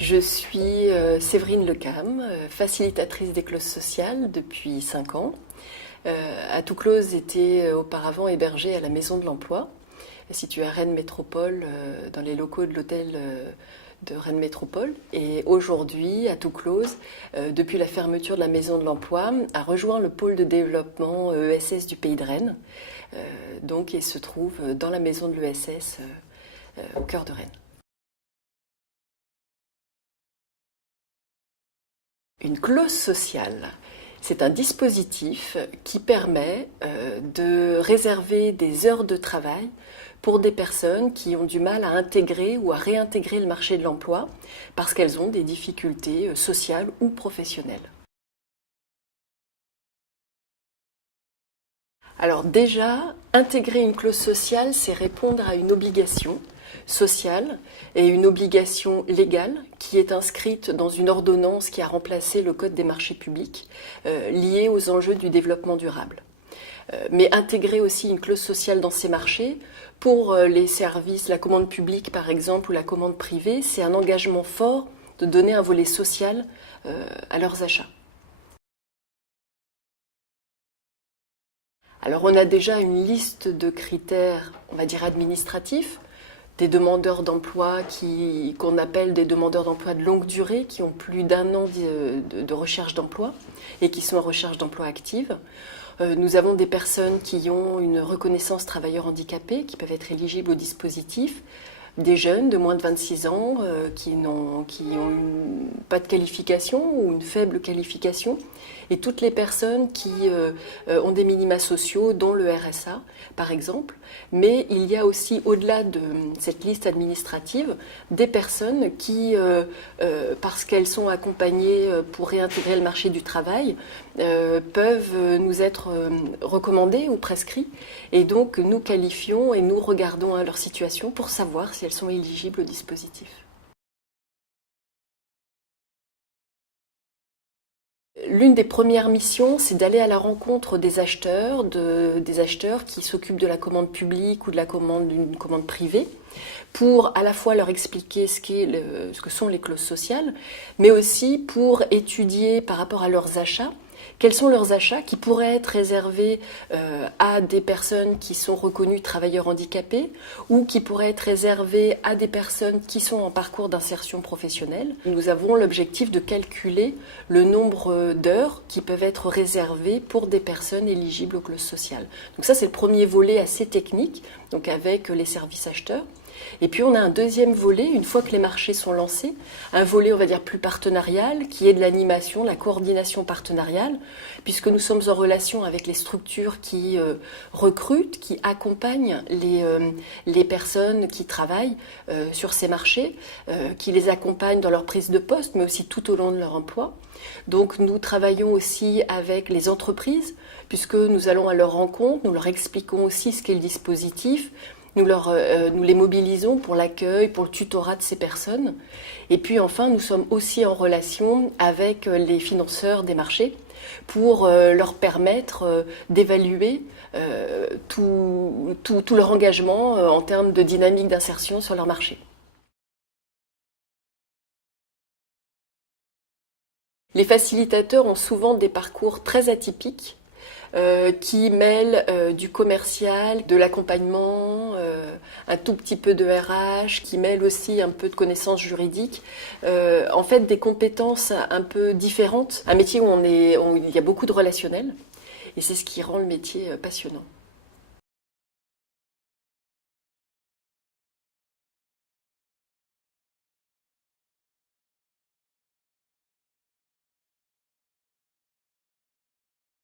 Je suis Séverine Lecam, facilitatrice des clauses sociales depuis 5 ans. Atouclose était auparavant hébergée à la Maison de l'Emploi, située à Rennes Métropole, dans les locaux de l'hôtel de Rennes Métropole. Et aujourd'hui, Atouclose, depuis la fermeture de la Maison de l'Emploi, a rejoint le pôle de développement ESS du Pays de Rennes, et se trouve dans la maison de l'ESS au cœur de Rennes. Une clause sociale, c'est un dispositif qui permet de réserver des heures de travail pour des personnes qui ont du mal à intégrer ou à réintégrer le marché de l'emploi parce qu'elles ont des difficultés sociales ou professionnelles. Alors déjà, intégrer une clause sociale, c'est répondre à une obligation sociale et une obligation légale qui est inscrite dans une ordonnance qui a remplacé le Code des marchés publics liée aux enjeux du développement durable. Mais intégrer aussi une clause sociale dans ces marchés, pour les services, la commande publique par exemple ou la commande privée, c'est un engagement fort de donner un volet social à leurs achats. Alors on a déjà une liste de critères, on va dire administratifs, des demandeurs d'emploi qu'on appelle des demandeurs d'emploi de longue durée, qui ont plus d'1 an de recherche d'emploi et qui sont en recherche d'emploi active. Nous avons des personnes qui ont une reconnaissance travailleur handicapé, qui peuvent être éligibles au dispositif, des jeunes de moins de 26 ans qui n'ont pas de qualification ou une faible qualification, et toutes les personnes qui ont des minima sociaux, dont le RSA par exemple. Mais il y a aussi, au-delà de cette liste administrative, des personnes qui, parce qu'elles sont accompagnées pour réintégrer le marché du travail, peuvent nous être recommandées ou prescrites, et donc nous qualifions et nous regardons leur situation pour savoir si elles sont éligibles au dispositif. L'une des premières missions, c'est d'aller à la rencontre des acheteurs, qui s'occupent de la commande publique ou de d'une commande privée, pour à la fois leur expliquer ce que sont les clauses sociales, mais aussi pour étudier par rapport à leurs achats, quels sont leurs achats qui pourraient être réservés à des personnes qui sont reconnues travailleurs handicapés ou qui pourraient être réservés à des personnes qui sont en parcours d'insertion professionnelle. Nous avons l'objectif de calculer le nombre d'heures qui peuvent être réservées pour des personnes éligibles aux clauses sociales. Donc ça, c'est le premier volet assez technique, donc avec les services acheteurs. Et puis on a un deuxième volet, une fois que les marchés sont lancés, un volet on va dire plus partenarial, qui est de l'animation, la coordination partenariale, puisque nous sommes en relation avec les structures qui recrutent, qui accompagnent les personnes qui travaillent sur ces marchés, qui les accompagnent dans leur prise de poste, mais aussi tout au long de leur emploi. Donc nous travaillons aussi avec les entreprises, puisque nous allons à leur rencontre, nous leur expliquons aussi ce qu'est le dispositif. Nous les mobilisons pour l'accueil, pour le tutorat de ces personnes. Et puis enfin, nous sommes aussi en relation avec les financeurs des marchés pour leur permettre d'évaluer tout leur engagement en termes de dynamique d'insertion sur leur marché. Les facilitateurs ont souvent des parcours très atypiques, qui mêle du commercial, de l'accompagnement, un tout petit peu de RH, qui mêle aussi un peu de connaissances juridiques, en fait des compétences un peu différentes, un métier où il y a beaucoup de relationnel, et c'est ce qui rend le métier passionnant.